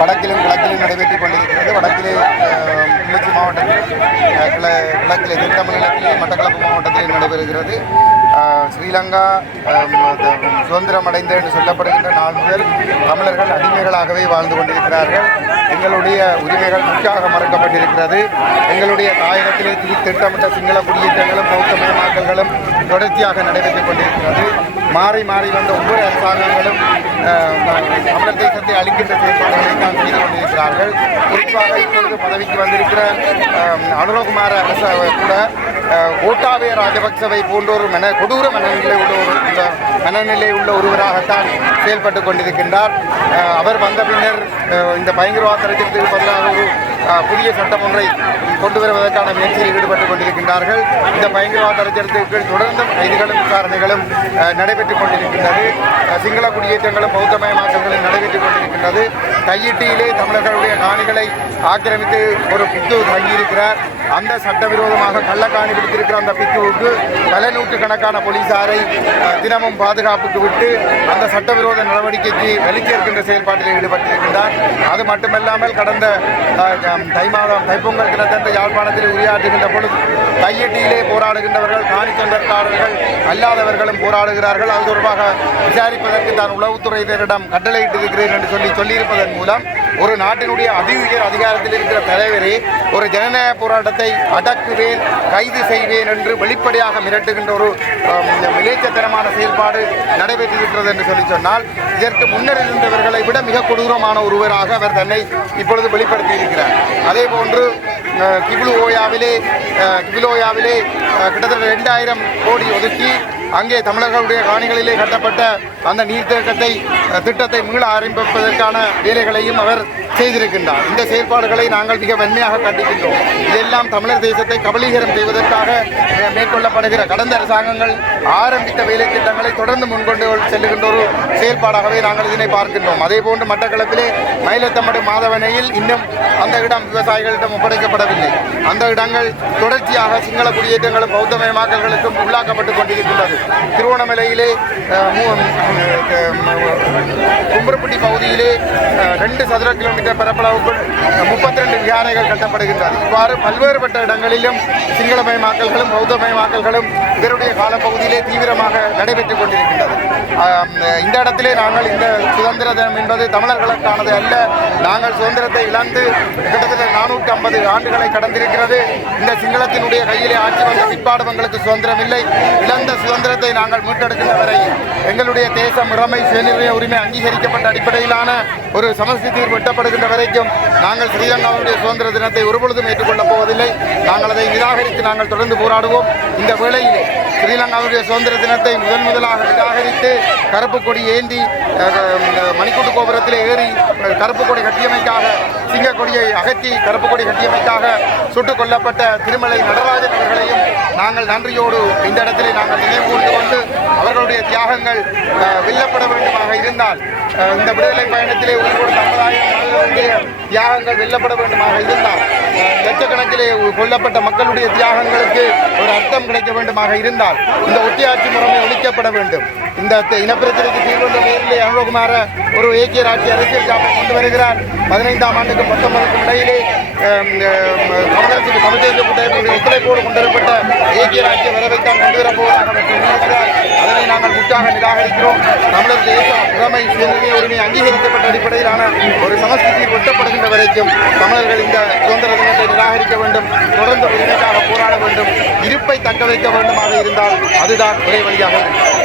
வடக்கிலும் கிழக்கிலும் நடைபெற்றுக் கொண்டிருக்கிறது. வடக்கிலே அஹ், மாவட்டத்தில் கிள கிழக்கிலே தென்தமிழகத்திலே மட்டக்களப்பு மாவட்டத்தில் நடைபெறுகிறது. ஸ்ரீலங்கா சுதந்திரம் அடைந்த என்று சொல்லப்படுகின்ற நாள் முதல் தமிழர்கள் அடிமைகளாகவே வாழ்ந்து கொண்டிருக்கிறார்கள். எங்களுடைய உரிமைகள் முற்றாக மறுக்கப்பட்டிருக்கிறது. எங்களுடைய தாயகத்திலே திட்டமிட்ட சிங்கள குடியேற்றங்களும் பௌத்த மயமாக்கல்களும் தொடர்ச்சியாக நடைபெற்றுக் கொண்டிருக்கிறது. மாறி மாறி வந்த ஒவ்வொரு அரசாங்கங்களும் தமிழர் தேசத்தை அளிக்கின்ற செயல்பாடுகளை தான் செய்து கொண்டிருக்கிறார்கள். குறிப்பாக இப்பொழுது பதவிக்கு வந்திருக்கிற அனுரகுமார அரச கூட அஹ், கோட்டாபய ராஜபக்சவை போன்ற ஒரு மன கொடூர மனநிலை உள்ள ஒரு மனநிலை உள்ள ஒருவராகத்தான் செயல்பட்டு கொண்டிருக்கின்றார். அவர் வந்த பின்னர் இந்த பயங்கரவாத திட்டத்திற்கு பதிலாக ஒரு புதிய சட்டம் ஒன்றை கொண்டு வருவதற்கான முயற்சியில் ஈடுபட்டுக் கொண்டிருக்கின்றார்கள். இந்த பயங்கரவாத தரத்திற்கு தொடர்ந்தும் கைதுகளும் விசாரணைகளும் நடைபெற்றுக் கொண்டிருக்கின்றது. சிங்கள குடியேற்றங்களும் பௌத்தமயமாக்கல்களும் நடைபெற்றுக் கொண்டிருக்கின்றது. கையிட்டியிலே தமிழர்களுடைய காணிகளை ஆக்கிரமித்து ஒரு பித்து தங்கியிருக்கிறார். அந்த சட்டவிரோதமாக கள்ளக்காணி பிடித்திருக்கிற அந்த பித்துவுக்கு பல நூற்றுக்கணக்கான போலீசாரை தினமும் பாதுகாப்புக்கு விட்டு அந்த சட்டவிரோத நடவடிக்கைக்கு வெளிச்சேர்க்கின்ற செயல்பாட்டில் ஈடுபட்டிருக்கின்றார். அது மட்டுமல்லாமல் கடந்த தை மாதம் தைப்பொங்கல் தினத்தன்று யாழ்ப்பாணத்தில் உரையாற்றுகின்ற பொழுது கையெட்டியிலே போராடுகின்றவர்கள் காணி சொந்தக்காரர்கள் அல்லாதவர்களும் போராடுகிறார்கள். அது தொடர்பாக விசாரிப்பதற்கு தான் உளவுத்துறையினரிடம் கட்டளையிட்டிருக்கிறேன் என்று சொல்லி சொல்லியிருப்பதன் மூலம் ஒரு நாட்டினுடைய அதி உயர் அதிகாரத்தில் இருக்கிற தலைவரே ஒரு ஜனநாயக போராட்டத்தை அடக்குவேன் கைது செய்வேன் என்று வெளிப்படையாக மிரட்டுகின்ற ஒரு அம், விளைச்சத்தனமான செயல்பாடு நடைபெற்றிருக்கிறது என்று சொல்லி சொன்னால் இதற்கு முன்னர் இருந்தவர்களை விட மிக கொடூரமான ஒருவராக அவர் தன்னை இப்பொழுது வெளிப்படுத்தி இருக்கிறார் அதே போன்று கிபிலு ஓயாவிலே கிபிலோயாவிலே கிட்டத்தட்ட ரெண்டாயிரம் கோடி ஒதுக்கி அங்கே தமிழர்களுடைய காணிகளிலே கட்டப்பட்ட அந்த நீர்த்தேக்கத்தை திட்டத்தை மீள ஆரம்பிப்பதற்கான வேலைகளையும் அவர் செய்திருக்கின்றார். இந்த செயற்பாடுகளை நாங்கள் மிக வன்மையாக கண்டிக்கின்றோம். இதெல்லாம் தமிழர் தேசத்தை கபலீகரம் செய்வதற்காக மேற்கொள்ளப்படுகிற கடந்த அரசாங்கங்கள் ஆரம்பித்த வேலை திட்டங்களை தொடர்ந்து முன்கொண்டு செல்லுகின்ற ஒரு செயல்பாடாகவே நாங்கள் இதனை பார்க்கின்றோம். அதே போன்று மட்டக்களப்பிலே மயிலத்தமடு மாதவனையில் இன்னும் அந்த இடம் விவசாயிகளிடம் ஒப்படைக்கப்படவில்லை. அந்த இடங்கள் தொடர்ச்சியாக சிங்கள குடியேற்றங்களும் பௌத்தமயமாக்கல்களுக்கும் உள்ளாக்கப்பட்டு கொண்டிருக்கின்றது. திருவோணமலையிலே கும்பரப்பட்டி பகுதியிலே ரெண்டு சதுர கிலோமீட்டர் மிக பரப்பளவுக்குள் முப்பத்தி ரெண்டு விகாரைகள் கட்டப்படுகின்றது. இவ்வாறு பல்வேறுபட்ட இடங்களிலும் சிங்களமயமாக்கல்களும் பௌத்தமயமாக்கல்களும் இவருடைய காலப்பகுதியிலே தீவிரமாக நடைபெற்றுக் கொண்டிருக்கின்றது. இந்த இடத்திலே நாங்கள் இந்த சுதந்திர தினம் என்பது தமிழர்களுக்கானது அல்ல. நாங்கள் சுதந்திரத்தை இழந்து கிட்டத்தட்ட நானூற்றி ஐம்பது ஆண்டுகளை கடந்திருக்கிறது. இந்த சிங்களத்தினுடைய கையிலே ஆட்சி வந்த பிற்பாடு எங்களுக்கு சுதந்திரம் இல்லை. இழந்த சுதந்திரத்தை நாங்கள் மீட்டெடுக்கின்ற வரை எங்களுடைய தேசம் இறமை சுயநிர்ணய உரிமை அங்கீகரிக்கப்பட்ட அடிப்படையிலான ஒரு சமஸ்தி தீர்வு எட்டப்படுகின்ற வரைக்கும் நாங்கள் ஸ்ரீலங்காவுடைய சுதந்திர தினத்தை ஒருபொழுதும் ஏற்றுக்கொள்ளப் போவதில்லை. நாங்கள் அதை நிராகரித்து நாங்கள் தொடர்ந்து போராடுவோம். இந்த வேளையில் ஸ்ரீலங்காவுடைய சுதந்திர தினத்தை முதன் முதலாக நிராகரித்து கருப்பு கொடி ஏந்தி மணிக்கூட்டு கோபுரத்தில் ஏறி கருப்பு கொடி கட்டியமைக்காக சிங்க கொடியை அகற்றி கருப்பு கொடி கட்டியமைக்காக சுட்டுக் கொல்லப்பட்ட திருமலை நடராஜன் அவர்களையும் நாங்கள் நன்றியோடு இந்த இடத்திலே நாங்கள் நினைவு கூர்ந்து கொண்டு அவர்களுடைய தியாகங்கள் வெல்லப்பட வேண்டுமாக இருந்தால் இந்த விடுதலை பயணத்திலே உயிரோடு ஐம்பதாயிரம் மாணவர்களுடைய தியாகங்கள் வெல்லப்பட வேண்டுமாக இருந்தால் லட்சக்கணக்கிலே கொல்லப்பட்ட மக்களுடைய தியாகங்களுக்கு ஒரு அர்த்தம் கிடைக்க வேண்டுமாக இருந்தால் இந்த ஒட்டியாட்சி முறைமை ஒழிக்கப்பட வேண்டும். இந்த இனப்பிரச்சனைக்கு தீர்வு என்ற பெயரிலே ஒரு ஏக்கிய ராட்சி அரசியல் சாப்பை கொண்டு வருகிறார். பதினைந்தாம் ஆண்டுக்கு பத்தொன்பதுக்கும் இடையிலே அஹ், அஹ், கமலரசுக்கு ஒத்துழைப்போடு கொண்டுவரப்பட்ட ஏக்கிய ராட்சிய வரவைத்தான் கொண்டு வரப்போவதாக அவர் அதனை நாங்கள் முற்றாக நிராகரிக்கிறோம். தமிழர் தேசம் உரிமை உரிமை அங்கீகரிக்கப்பட்ட அடிப்படையிலான ஒரு சமஸ்தி வரைக்கும் தமிழர்கள் இந்த சுதந்திர தினத்தை நிராகரிக்க வேண்டும் தொடர்ந்து உரிமைக்காக போராட வேண்டும் இருப்பை தக்க வைக்க வேண்டுமாக இருந்தால் அதுதான் ஒரே வழியாக இருக்கும்